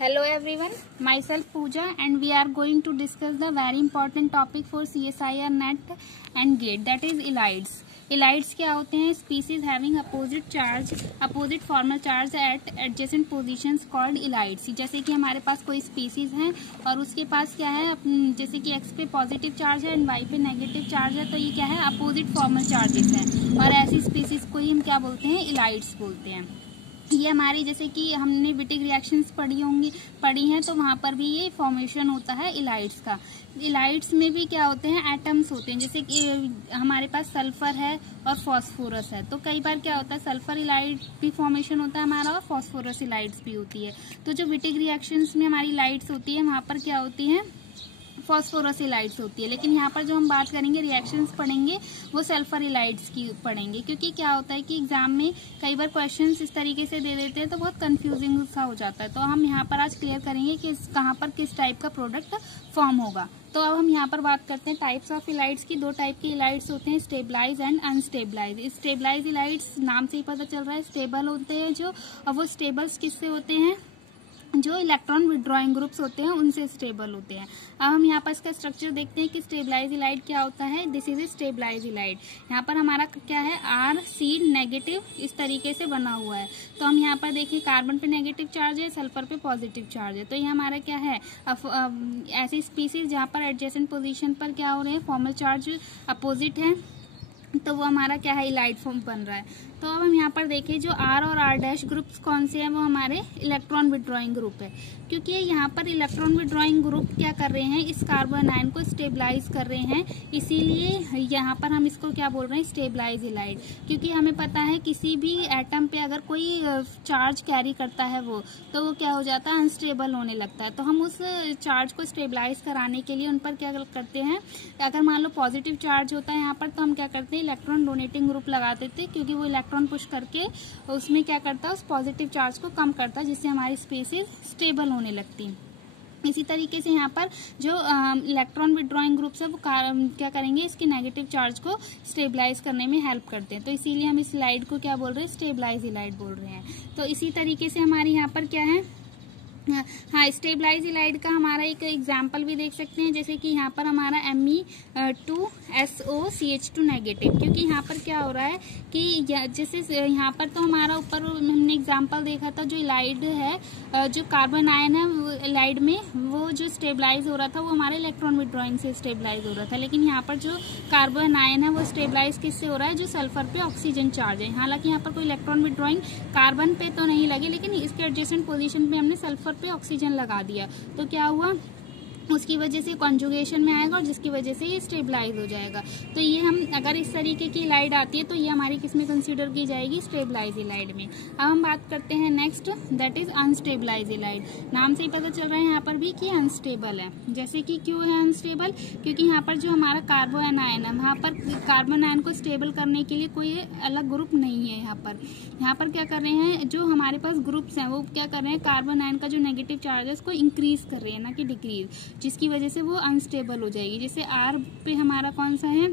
Hello everyone, myself Pooja and we are going to discuss the very important topic for CSIR NET and GATE, that is Ylides. Ylides क्या होते हैं? Species having opposite formal charge at adjacent positions called ylides. जैसे कि हमारे पास कोई species है और उसके पास क्या है, जैसे कि x पे पॉजिटिव चार्ज है एंड y पे नेगेटिव चार्ज है, तो ये क्या है, अपोजिट फॉर्मल चार्जेस हैं और ऐसी स्पीसीज को ही हम क्या बोलते हैं, यलाइड्स बोलते हैं। ये हमारी, जैसे कि हमने विटिक रिएक्शंस पढ़ी हैं तो वहाँ पर भी ये फॉर्मेशन होता है यलाइड्स का। यलाइड्स में भी क्या होते हैं, एटम्स होते हैं, जैसे कि हमारे पास सल्फर है और फॉस्फोरस है, तो कई बार क्या होता है, सल्फर यलाइड भी फॉर्मेशन होता है हमारा और फॉस्फोरस यलाइड्स भी होती है। तो जो विटिक रिएक्शंस में हमारी यलाइड्स होती है वहाँ पर क्या होती है, फॉस्फोरस यलाइड्स होती है। लेकिन यहाँ पर जो हम बात करेंगे, रिएक्शंस पढ़ेंगे, वो सल्फर यलाइड्स की पढ़ेंगे, क्योंकि क्या होता है कि एग्जाम में कई बार क्वेश्चंस इस तरीके से दे देते हैं तो बहुत कंफ्यूजिंग सा हो जाता है। तो हम यहाँ पर आज क्लियर करेंगे कि कहाँ पर किस टाइप का प्रोडक्ट फॉर्म होगा। तो अब हम यहाँ पर बात करते हैं टाइप्स ऑफ यलाइड्स की। दो टाइप के यलाइड्स होते हैं, स्टेबलाइज एंड अनस्टेबलाइज। स्टेबलाइज यलाइड्स नाम से ही पता चल रहा है, स्टेबल होते हैं जो, और वो स्टेबल्स किससे होते हैं, जो इलेक्ट्रॉन विड्रॉइंग ग्रुप्स होते हैं उनसे स्टेबल होते हैं। अब हम यहाँ पर इसका स्ट्रक्चर देखते हैं कि स्टेबलाइज यलाइड क्या होता है। This is a stabilize ylide. यहाँ पर हमारा क्या है, आर सी नेगेटिव इस तरीके से बना हुआ है। तो हम यहाँ पर देखिए, कार्बन पे नेगेटिव चार्ज है, सल्फर पे पॉजिटिव चार्ज है, तो ये हमारा क्या है, ऐसी स्पीसीज जहाँ पर एडजेसेंट पोजिशन पर क्या हो रहे हैं, फॉर्मल चार्ज अपोजिट है, तो वो हमारा क्या है, यलाइड फॉर्म बन रहा है। तो अब हम यहाँ पर देखें, जो आर और आर डैश ग्रुप्स कौन से हैं, वो हमारे इलेक्ट्रॉन विड्रॉइंग ग्रुप है, क्योंकि यहाँ पर इलेक्ट्रॉन विड्रॉइंग ग्रुप क्या कर रहे हैं, इस कार्बन आयन को स्टेबलाइज कर रहे हैं, इसीलिए यहाँ पर हम इसको क्या बोल रहे हैं, स्टेबलाइज यलाइड। क्योंकि हमें पता है किसी भी एटम पे अगर कोई चार्ज कैरी करता है तो वो क्या हो जाता है, अनस्टेबल होने लगता है। तो हम उस चार्ज को स्टेबलाइज कराने के लिए उन पर क्या करते हैं, अगर मान लो पॉजिटिव चार्ज होता है यहाँ पर, तो हम क्या करते हैं, इलेक्ट्रॉन डोनेटिंग ग्रुप लगा देते हैं, क्योंकि वो इलेक्ट्रॉन पुश करके उसमें क्या करता है, उस पॉजिटिव चार्ज को कम करता है, जिससे हमारी स्पीसीज स्टेबल होने लगती है। इसी तरीके से यहाँ पर जो इलेक्ट्रॉन विड्रॉइंग ग्रुप्स है वो क्या करेंगे, इसके नेगेटिव चार्ज को स्टेबलाइज करने में हेल्प करते हैं। तो इसीलिए हम इस यलाइड को क्या बोल रहे हैं, स्टेबलाइज यलाइड बोल रहे हैं। तो इसी तरीके से हमारी यहाँ पर क्या है, हाँ, स्टेबलाइज यलाइड का हमारा एक एग्जाम्पल भी देख सकते हैं, जैसे कि यहाँ पर हमारा Me2SO नेगेटिव, क्योंकि यहाँ पर क्या हो रहा है कि जैसे यहाँ पर तो हमारा ऊपर हमने एग्जाम्पल देखा था, जो यलाइड है, जो कार्बन आयन है यलाइड में, वो जो स्टेबलाइज हो रहा था वो हमारे इलेक्ट्रॉन विड्रॉइंग से स्टेबलाइज हो रहा था। लेकिन यहाँ पर जो कार्बन आयन है वो स्टेबलाइज किससे हो रहा है, जो सल्फर पे ऑक्सीजन चार्ज है। हालांकि यहाँ पर कोई इलेक्ट्रॉन विड्रॉइंग कार्बन पे तो नहीं लगी, लेकिन इसके एडजेसेंट पोजीशन पे हमने सल्फर पे ऑक्सीजन लगा दिया, तो क्या हुआ, उसकी वजह से कॉन्जुगेशन में आएगा और जिसकी वजह से ये स्टेबलाइज हो जाएगा। तो ये हम अगर इस तरीके की यलाइड आती है तो ये हमारी किसमें कंसीडर की जाएगी, स्टेबलाइज यलाइड में। अब हम बात करते हैं नेक्स्ट, दैट इज अनस्टेबलाइज यलाइड। नाम से ही पता चल रहा है यहाँ पर भी कि अनस्टेबल है। जैसे कि क्यों है अनस्टेबल, क्योंकि यहाँ पर जो हमारा कार्बन आयन है, वहाँ पर कार्बन आयन को स्टेबल करने के लिए कोई अलग ग्रुप नहीं है। यहाँ पर क्या कर रहे हैं, जो हमारे पास ग्रुप्स हैं वो क्या कर रहे हैं, कार्बन आयन का जो नेगेटिव चार्ज है उसको इंक्रीज कर रहे हैं, ना कि डिक्रीज, जिसकी वजह से वो अनस्टेबल हो जाएगी। जैसे आर पे हमारा कौन सा है,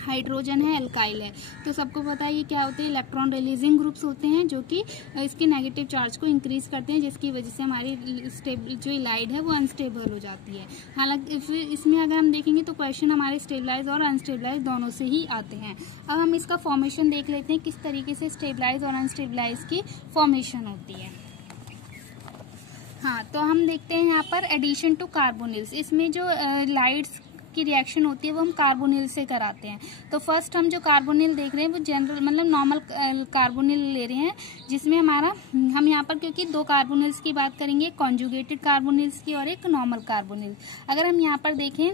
हाइड्रोजन है, अल्काइल है, तो सबको पता है ये क्या होते हैं, इलेक्ट्रॉन रिलीजिंग ग्रुप्स होते हैं, जो कि इसके नेगेटिव चार्ज को इंक्रीज करते हैं, जिसकी वजह से हमारी जो यलाइड है वो अनस्टेबल हो जाती है। हालांकि फिर इसमें अगर हम देखेंगे तो क्वेश्चन हमारे स्टेबलाइज और अनस्टेबलाइज दोनों से ही आते हैं। अब हम इसका फॉर्मेशन देख लेते हैं, किस तरीके से स्टेबलाइज और अनस्टेबलाइज की फॉर्मेशन होती है। हाँ, तो हम देखते हैं यहाँ पर एडिशन टू कार्बोनिल्स। इसमें जो यलाइड्स की रिएक्शन होती है वो हम कार्बोनिल से कराते हैं। तो फर्स्ट हम जो कार्बोनिल देख रहे हैं वो जनरल मतलब नॉर्मल कार्बोनिल ले रहे हैं, जिसमें हमारा हम यहाँ पर क्योंकि दो कार्बोनिल्स की बात करेंगे, एक कॉन्जुगेटेड कार्बोनिल्स की और एक नॉर्मल कार्बोनिल। अगर हम यहाँ पर देखें,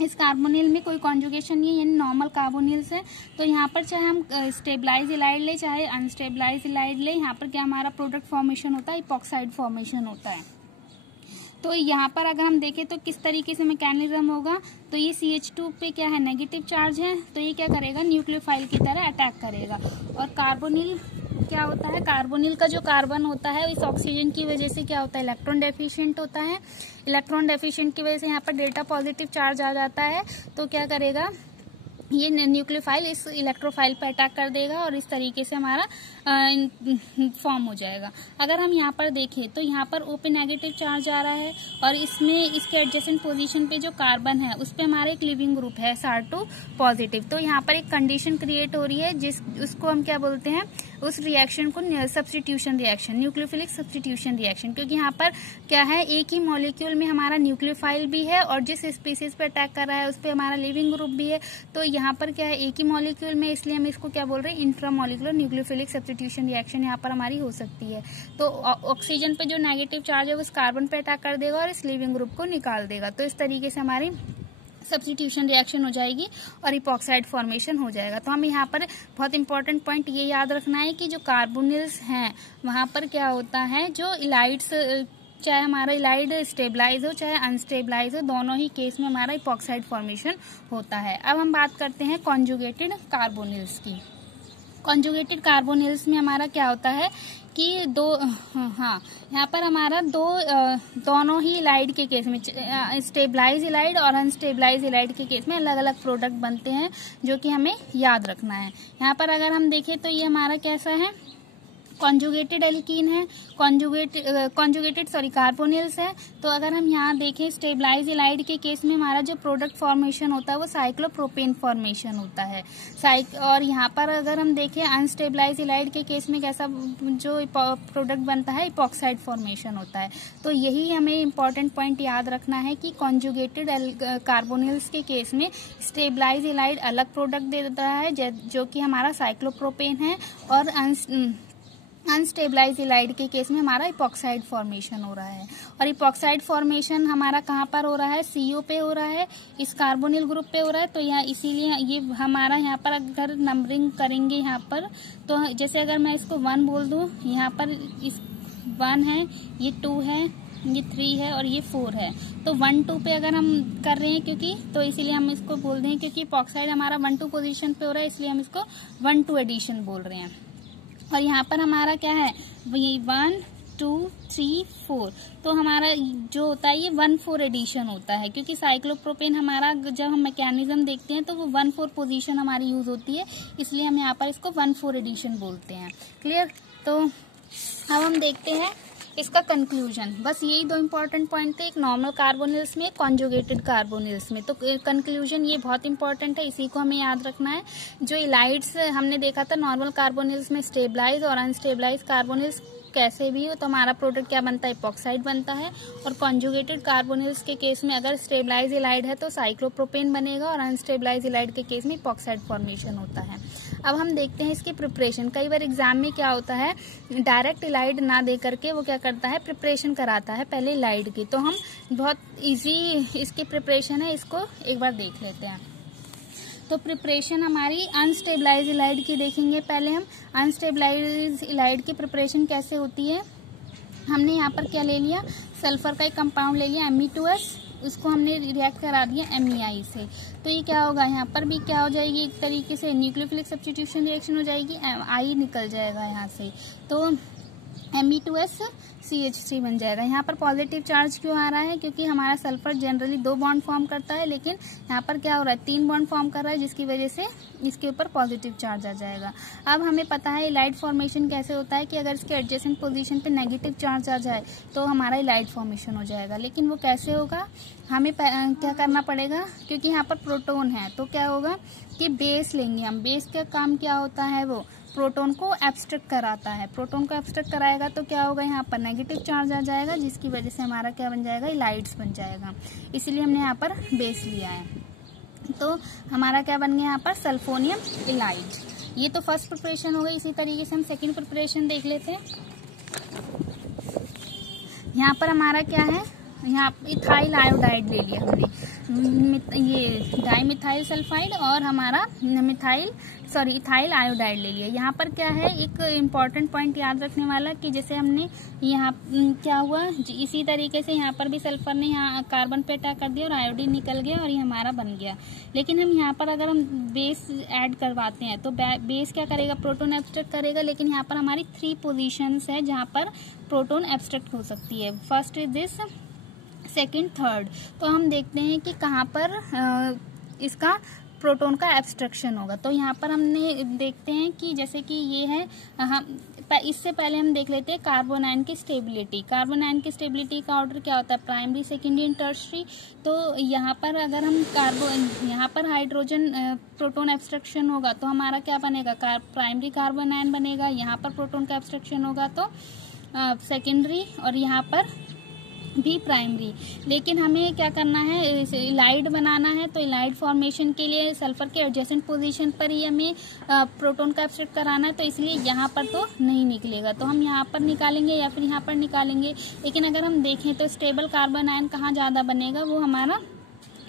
इस कार्बोनिल में कोई कॉन्जुगेशन नहीं है, यानी नॉर्मल कार्बोनिल्स है। तो यहाँ पर चाहे हम स्टेबलाइज यलाइड ले चाहे अनस्टेबलाइज यलाइड ले, यहाँ पर क्या हमारा प्रोडक्ट फॉर्मेशन होता है, इपॉक्साइड फॉर्मेशन होता है। तो यहाँ पर अगर हम देखें तो किस तरीके से मैकेनिज्म होगा, तो ये CH2 पे क्या है, नेगेटिव चार्ज है, तो ये क्या करेगा, न्यूक्लियोफाइल की तरह अटैक करेगा। और कार्बोनिल क्या होता है, कार्बोनिल का जो कार्बन होता है इस ऑक्सीजन की वजह से क्या होता है, इलेक्ट्रॉन डेफिशिएंट होता है। इलेक्ट्रॉन डेफिशिएंट की वजह से यहाँ पर डेल्टा पॉजिटिव चार्ज आ जाता है, तो क्या करेगा, ये न्यूक्लियोफाइल इस इलेक्ट्रोफाइल पर अटैक कर देगा और इस तरीके से हमारा फॉर्म हो जाएगा। अगर हम यहाँ पर देखें तो यहाँ पर O पे नेगेटिव चार्ज आ रहा है और इसमें इसके एडजेसेंट पोजीशन पे जो कार्बन है उस पे हमारा एक लिविंग ग्रुप है SR2 पॉजिटिव। तो यहाँ पर एक कंडीशन क्रिएट हो रही है उसको हम क्या बोलते हैं, उस रिएक्शन को substitution reaction, nucleophilic substitution reaction. क्योंकि यहाँ पर क्या है, एक ही मॉलिक्यूल में हमारा न्यूक्लियोफाइल भी है और जिस स्पीसीज पे अटैक कर रहा है उस पे हमारा लिविंग ग्रुप भी है। तो यहाँ पर क्या है, एक ही मॉलिक्यूल में, इसलिए हम इसको क्या बोल रहे हैं, इंट्रामॉलिक्यूलर न्यूक्लियोफिलिक सब्स्टिट्यूशन रिएक्शन यहाँ पर हमारी हो सकती है। तो ऑक्सीजन पे जो नेगेटिव चार्ज है वो इस कार्बन पे अटैक कर देगा और इस लिविंग ग्रुप को निकाल देगा। तो इस तरीके से हमारी सब्स्टिट्यूशन रिएक्शन हो जाएगी और इपॉक्साइड फॉर्मेशन हो जाएगा। तो हमें यहाँ पर बहुत इंपॉर्टेंट पॉइंट ये याद रखना है कि जो कार्बोनिल्स हैं वहाँ पर क्या होता है, जो इलाइड्स, चाहे हमारा इलाइड स्टेबलाइज हो चाहे अनस्टेबलाइज हो, दोनों ही केस में हमारा इपॉक्साइड फॉर्मेशन होता है। अब हम बात करते हैं कॉन्जुगेटेड कार्बोनिल्स की। कॉन्जुगेटेड कार्बोनिल्स में हमारा क्या होता है कि यहाँ पर हमारा दोनों ही इलाइड के केस में, स्टेबलाइज इलाइड और अनस्टेबलाइज इलाइड के केस में अलग अलग प्रोडक्ट बनते हैं, जो कि हमें याद रखना है। यहाँ पर अगर हम देखें तो ये हमारा कैसा है, कॉन्जुगेटेड एल्कीन है, कॉन्जुगेटेड कार्बोनिल्स है। तो अगर हम यहाँ देखें स्टेबलाइज इलाइड के केस में हमारा जो प्रोडक्ट फॉर्मेशन होता है वो साइक्लोप्रोपेन फॉर्मेशन होता है। और यहाँ पर अगर हम देखें अनस्टेबलाइज इलाइड के केस में कैसा जो प्रोडक्ट बनता है, इपॉक्साइड फॉर्मेशन होता है। तो यही हमें इम्पोर्टेंट पॉइंट याद रखना है कि कॉन्जुगेटेड कार्बोनिल्स के केस में स्टेबलाइज इलाइड अलग प्रोडक्ट दे देता है जो कि हमारा साइक्लोप्रोपेन है, और अनस्टेबलाइज इलाइड के केस में हमारा इपॉक्साइड फॉर्मेशन हो रहा है। और इपॉक्साइड फॉर्मेशन हमारा कहाँ पर हो रहा है, CO पे हो रहा है, इस कार्बोनिल ग्रुप पे हो रहा है। तो यहाँ इसीलिए ये हमारा यहाँ पर अगर नंबरिंग करेंगे यहाँ पर, तो जैसे अगर मैं इसको 1 बोल दूँ, यहाँ पर इस 1 है, ये 2 है, ये 3 है और ये 4 है। तो 1-2 पे अगर हम कर रहे हैं क्योंकि, तो इसीलिए हम इसको बोल रहे हैं क्योंकि इपॉक्साइड हमारा 1-2 पोजीशन पे हो रहा है, इसलिए हम इसको 1-2 एडिशन बोल रहे हैं। और यहाँ पर हमारा क्या है, ये 1, 2, 3, 4, तो हमारा जो होता है ये 1-4 एडिशन होता है, क्योंकि साइक्लोप्रोपेन हमारा जब हम मैकेनिज्म देखते हैं तो वो 1-4 पोजीशन हमारी यूज होती है, इसलिए हम यहाँ पर इसको 1-4 एडिशन बोलते हैं। क्लियर। तो अब हम देखते हैं इसका कंक्लूजन। बस यही 2 इंपॉर्टेंट पॉइंट थे, एक नॉर्मल कार्बोनिल्स में, कॉन्जुगेटेड कार्बोनिल्स में। तो कंक्लूजन ये बहुत इंपॉर्टेंट है, इसी को हमें याद रखना है। जो इलाइड्स हमने देखा था नॉर्मल कार्बोनिल्स में, स्टेबलाइज और अनस्टेबलाइज कार्बोनिल्स कैसे भी हो, तो हमारा प्रोडक्ट क्या बनता है, इपॉक्साइड बनता है। और कॉन्जुगेटेड कार्बोनिल्स के केस में अगर स्टेबलाइज इलाइड है तो साइक्लोप्रोपेन बनेगा, और अनस्टेबलाइज इलाइड के केस में इपॉक्साइड फॉर्मेशन होता है। अब हम देखते हैं इसकी प्रिपरेशन। कई बार एग्जाम में क्या होता है, डायरेक्ट इलाइड ना दे करके वो क्या करता है, प्रिपरेशन कराता है पहले इलाइड की। तो हम बहुत इजी इसकी प्रिपरेशन है, इसको एक बार देख लेते हैं। तो प्रिपरेशन हमारी अनस्टेबलाइज इलाइड की देखेंगे। पहले हम अनस्टेबलाइज इलाइड की प्रिपरेशन कैसे होती है। हमने यहाँ पर क्या ले लिया, सल्फर का एक कंपाउंड ले लिया Me2S, उसको हमने रिएक्ट करा दिया MEI से। तो ये क्या होगा, यहाँ पर भी क्या हो जाएगी, एक तरीके से न्यूक्लियोफिलिक सब्स्टिट्यूशन रिएक्शन हो जाएगी, I निकल जाएगा यहाँ से, तो Me2S CH3 बन जाएगा। यहाँ पर पॉजिटिव चार्ज क्यों आ रहा है, क्योंकि हमारा सल्फर जनरली 2 बॉन्ड फॉर्म करता है, लेकिन यहाँ पर क्या हो रहा है, 3 बॉन्ड फॉर्म कर रहा है, जिसकी वजह से इसके ऊपर पॉजिटिव चार्ज आ जाएगा। अब हमें पता है इलाइड फॉर्मेशन कैसे होता है कि अगर इसके एडजेसेंट पोजीशन पे नेगेटिव चार्ज आ जाए तो हमारा इलाइड फॉर्मेशन हो जाएगा। लेकिन वो कैसे होगा, हमें क्या करना पड़ेगा, क्योंकि यहाँ पर प्रोटोन है, तो क्या होगा कि बेस लेंगे हम। बेस का काम क्या होता है, वो प्रोटोन को एब्स्ट्रैक्ट कराता है। प्रोटोन को एब्स्ट्रैक्ट कराएगा तो क्या होगा, यहाँ पर नेगेटिव चार्ज आ जाएगा, जिसकी वजह से हमारा क्या बन जाएगा, इलाइड्स बन जाएगा। इसीलिए हमने यहाँ पर बेस लिया है। तो हमारा क्या बन गया यहाँ पर, सल्फोनियम इलाइड। ये तो फर्स्ट प्रिपरेशन हो गई। इसी तरीके से हम सेकेंड प्रिपरेशन देख लेते हैं। यहाँ पर हमारा क्या है, यहाँ इथाइल आयोडाइड ले लिया हमने, ये डाइमिथाइल सल्फाइड और हमारा इथाइल आयोडाइड ले लिया। यहाँ पर क्या है, एक इम्पॉर्टेंट पॉइंट याद रखने वाला कि जैसे हमने यहाँ क्या हुआ, इसी तरीके से यहाँ पर भी सल्फर ने यहाँ कार्बन पे अटैक कर दिया और आयोडीन निकल गया और ये हमारा बन गया। लेकिन हम यहाँ पर अगर हम बेस ऐड करवाते हैं तो बेस क्या करेगा, प्रोटोन एब्स्ट्रैक्ट करेगा। लेकिन यहाँ पर हमारी 3 पोजीशंस है जहाँ पर प्रोटोन एब्स्ट्रैक्ट हो सकती है। First is this, second, third. तो हम देखते हैं कि कहाँ पर इसका प्रोटोन का एब्स्ट्रक्शन होगा। तो यहाँ पर हमने देखते हैं कि जैसे कि ये है, हम इससे पहले हम देख लेते हैं कार्बन आयन की स्टेबिलिटी। कार्बन आयन की स्टेबिलिटी का ऑर्डर क्या होता है, प्राइमरी, सेकेंडरी एंड टर्शरी। तो यहाँ पर अगर हम यहाँ पर हाइड्रोजन प्रोटोन एब्स्ट्रक्शन होगा तो हमारा क्या बनेगा, प्राइमरी कार्बन आयन बनेगा। यहाँ पर प्रोटोन का एब्स्ट्रक्शन होगा तो सेकेंडरी, और यहाँ पर भी प्राइमरी। लेकिन हमें क्या करना है, इलाइड बनाना है। तो इलाइड फॉर्मेशन के लिए सल्फर के एडजेसेंट पोजीशन पर ही हमें प्रोटोन का एब्स्ट्रैक्ट कराना है, तो इसलिए यहाँ पर तो नहीं निकलेगा, तो हम यहाँ पर निकालेंगे या फिर यहाँ पर निकालेंगे। लेकिन अगर हम देखें तो स्टेबल कार्बन आयन कहाँ ज़्यादा बनेगा, वो हमारा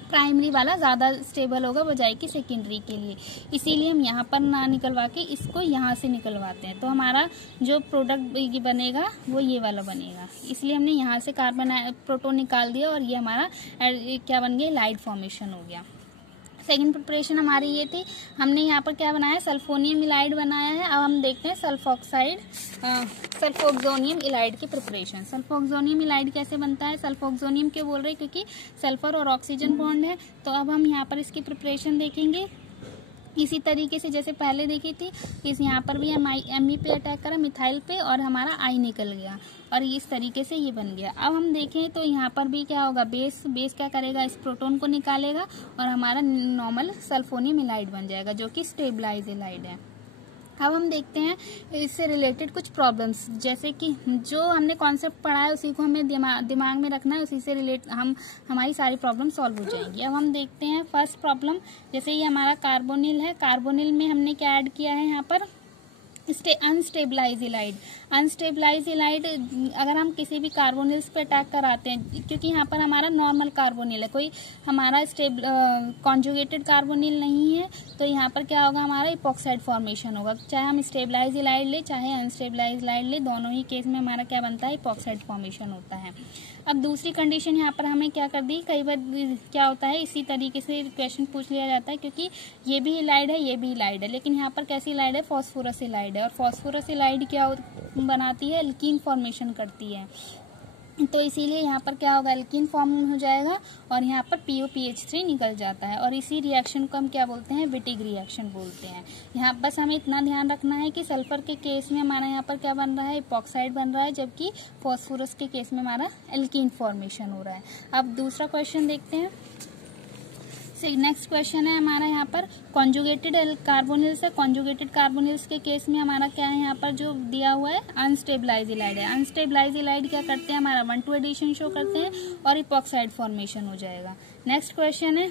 प्राइमरी वाला ज़्यादा स्टेबल होगा बजाय कि सेकेंडरी के लिए। इसीलिए हम यहाँ पर ना निकलवा के इसको यहाँ से निकलवाते हैं, तो हमारा जो प्रोडक्ट बनेगा वो ये वाला बनेगा। इसलिए हमने यहाँ से प्रोटोन निकाल दिया और ये हमारा क्या बन गया, इलाइड फॉर्मेशन हो गया। सेकेंड प्रिपरेशन हमारी ये थी, हमने यहाँ पर क्या बनाया, सल्फोनियम इलाइड बनाया है। अब हम देखते हैं सल्फोक्सोनियम इलाइड की प्रिपरेशन। सल्फोक्सोनियम इलाइड कैसे बनता है, सल्फोक्सोनियम क्यों बोल रहे हैं, क्योंकि सल्फर और ऑक्सीजन बॉन्ड है। तो अब हम यहाँ पर इसकी प्रिपरेशन देखेंगे इसी तरीके से जैसे पहले देखी थी। इस यहाँ पर भी हम एमी पे अटैक करा, मिथाइल पे, और हमारा आई निकल गया और इस तरीके से ये बन गया। अब हम देखें तो यहाँ पर भी क्या होगा, बेस क्या करेगा, इस प्रोटोन को निकालेगा और हमारा नॉर्मल सल्फोनियम इलाइड बन जाएगा जो कि स्टेबलाइज इलाइड है। अब हम देखते हैं इससे रिलेटेड कुछ प्रॉब्लम्स, जैसे कि जो हमने कॉन्सेप्ट पढ़ा है उसी को हमें दिमाग में रखना है, उसी से रिलेट हमारी सारी प्रॉब्लम सॉल्व हो जाएंगी। अब हम देखते हैं फर्स्ट प्रॉब्लम, जैसे ये हमारा कार्बोनिल है। कार्बोनिल में हमने क्या ऐड किया है, यहाँ पर अनस्टेबलाइज इलाइड। अनस्टेबलाइज इलाइड अगर हम किसी भी कार्बोनिल्स पे अटैक कराते हैं, क्योंकि यहाँ पर हमारा नॉर्मल कार्बोनिल है, कोई हमारा कॉन्जुगेटेड कार्बोनिल नहीं है, तो यहाँ पर क्या होगा, हमारा इपॉक्साइड फॉर्मेशन होगा। चाहे हम स्टेबलाइज इलाइड ले चाहे अनस्टेबलाइज इलाइड ले, दोनों ही केस में हमारा क्या बनता है, इपॉक्साइड फॉर्मेशन होता है। अब दूसरी कंडीशन यहाँ पर हमें क्या कर दी, कई बार क्या होता है इसी तरीके से क्वेश्चन पूछ लिया जाता है, क्योंकि ये भी इलाइड है ये भी इलाइड है, लेकिन यहाँ पर कैसी इलाइड है, फॉस्फोरस इलाइड है। और फॉस्फोरस इलाइड क्या बनाती है, एल्कीन फॉर्मेशन करती है, तो इसीलिए यहाँ पर क्या होगा, एल्कीन फॉर्म हो जाएगा और यहाँ पर POPH3 निकल जाता है। और इसी रिएक्शन को हम क्या बोलते हैं, विटिग रिएक्शन बोलते हैं। यहाँ बस हमें इतना ध्यान रखना है कि सल्फर के केस में हमारा यहाँ पर क्या बन रहा है, इपॉक्साइड बन रहा है, जबकि फॉस्फोरस के केस में हमारा एल्कीन फॉर्मेशन हो रहा है। अब दूसरा क्वेश्चन देखते हैं। नेक्स्ट क्वेश्चन है हमारा यहाँ पर कॉन्जुगेटेड कार्बोनिल्स है। कॉन्जुगेटेड कार्बोनिल्स के केस में हमारा क्या है, यहाँ पर जो दिया हुआ है अनस्टेबलाइज इलाइड है। अनस्टेबलाइज इलाइड क्या करते हैं, हमारा 1,2 एडिशन शो करते हैं और इपॉक्साइड फॉर्मेशन हो जाएगा। नेक्स्ट क्वेश्चन है,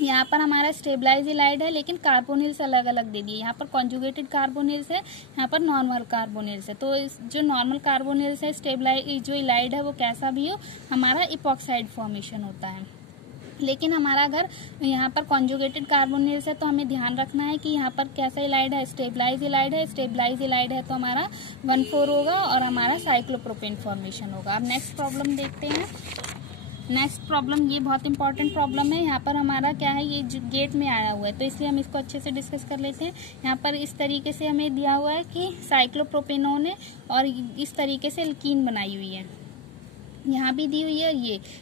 यहाँ पर हमारा स्टेबलाइज इलाइड है लेकिन कार्बोनिल्स अलग अलग दे दिए। यहाँ पर कॉन्जुगेटेड कार्बोनिल्स है, यहाँ पर नॉर्मल कार्बोनिल्स है। तो जो नॉर्मल कार्बोनिल्स है, स्टेबलाइज जो इलाइड है वो कैसा भी हो, हमारा इपॉक्साइड फॉर्मेशन होता है। लेकिन हमारा अगर यहाँ पर कॉन्जुगेटेड कार्बोनिल्स है तो हमें ध्यान रखना है कि यहाँ पर कैसा इलाइड है, स्टेबलाइज इलाइड है। स्टेबलाइज इलाइड है तो हमारा 1,4 होगा और हमारा साइक्लोप्रोपेन फॉर्मेशन होगा। अब नेक्स्ट प्रॉब्लम देखते हैं। नेक्स्ट प्रॉब्लम ये बहुत इंपॉर्टेंट प्रॉब्लम है। यहाँ पर हमारा क्या है, ये गेट में आया हुआ है तो इसलिए हम इसको अच्छे से डिस्कस कर लेते हैं। यहाँ पर इस तरीके से हमें दिया हुआ है कि साइक्लोप्रोपेनोन है और इस तरीके से एल्कीन बनाई हुई है, यहाँ भी दी हुई है,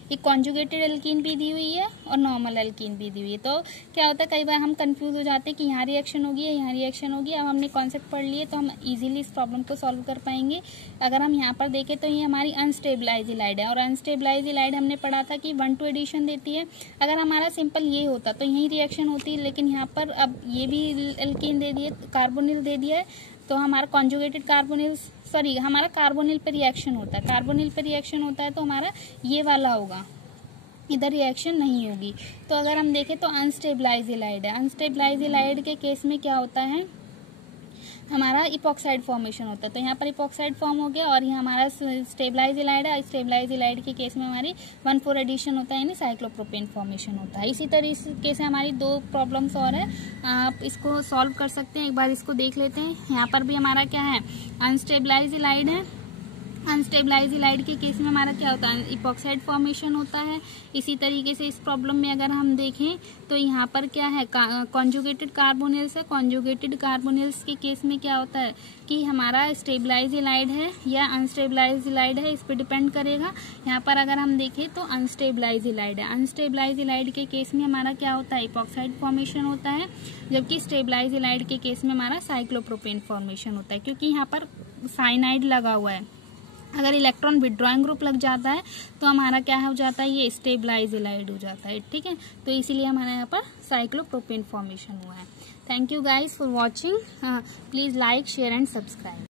ये कॉन्जुगेटेड एल्कीन भी दी हुई है और नॉर्मल एल्कीन भी दी हुई है। तो क्या होता है, कई बार हम कंफ्यूज हो जाते हैं कि यहाँ रिएक्शन होगी या यहाँ रिएक्शन होगी। अब हमने कॉन्सेप्ट पढ़ लिए तो हम इजीली इस प्रॉब्लम को सॉल्व कर पाएंगे। अगर हम यहाँ पर देखें तो ये हमारी अनस्टेबलाइज इलाइड है और अनस्टेबलाइज इलाइड हमने पढ़ा था कि 1,2 एडिशन देती है। अगर हमारा सिंपल ये होता तो यही रिएक्शन होती, लेकिन यहाँ पर अब ये भी एल्कीन दे दिए, कार्बोनिल दे दिया है, तो हमारा कॉन्जुगेटेड हमारा कार्बोनिल पे रिएक्शन होता है। कार्बोनिल पे रिएक्शन होता है तो हमारा ये वाला होगा, इधर रिएक्शन नहीं होगी। तो अगर हम देखें तो अनस्टेबलाइज इलाइड है। अनस्टेबलाइज इलाइड के केस में क्या होता है, हमारा इपॉक्साइड फॉर्मेशन होता है। तो यहाँ पर इपॉक्साइड फॉर्म हो गया और यहाँ हमारा स्टेबलाइज इलाइड है। स्टेबलाइज इलाइड के केस में हमारी 1,4 एडिशन होता है, यानी साइक्लोप्रोपेन फॉर्मेशन होता है। इसी तरीके से हमारी 2 प्रॉब्लम्स और है, आप इसको सॉल्व कर सकते हैं। एक बार इसको देख लेते हैं। यहाँ पर भी हमारा क्या है, अनस्टेबलाइज इलाइड है अनस्टेबलाइज इलाइड के केस में हमारा क्या होता है, इपॉक्साइड फॉर्मेशन होता है। इसी तरीके से इस प्रॉब्लम में अगर हम देखें तो यहाँ पर क्या है, कॉन्जुगेटेड कार्बोनिल्स है। कॉन्जुगेटेड कार्बोनिल्स के केस में क्या होता है कि हमारा स्टेबलाइज इलाइड है या अनस्टेबलाइज इलाइड है, इस पर डिपेंड करेगा। यहाँ पर अगर हम देखें तो अनस्टेबलाइज इलाइड है। अनस्टेबलाइज इलाइड के केस में हमारा क्या होता है, इपॉक्साइड फॉर्मेशन होता है, जबकि स्टेबलाइज इलाइड के केस में हमारा साइक्लोप्रोपेन फॉर्मेशन होता है, क्योंकि यहाँ पर साइनाइड लगा हुआ है। अगर इलेक्ट्रॉन विड्रॉइंग ग्रुप लग जाता है तो हमारा क्या हो जाता है, ये स्टेबलाइज इलाइड हो जाता है, ठीक है। तो इसीलिए हमारे यहाँ पर साइक्लोप्रोपेन फॉर्मेशन हुआ है। Thank you guys for watching. Please like, share and subscribe.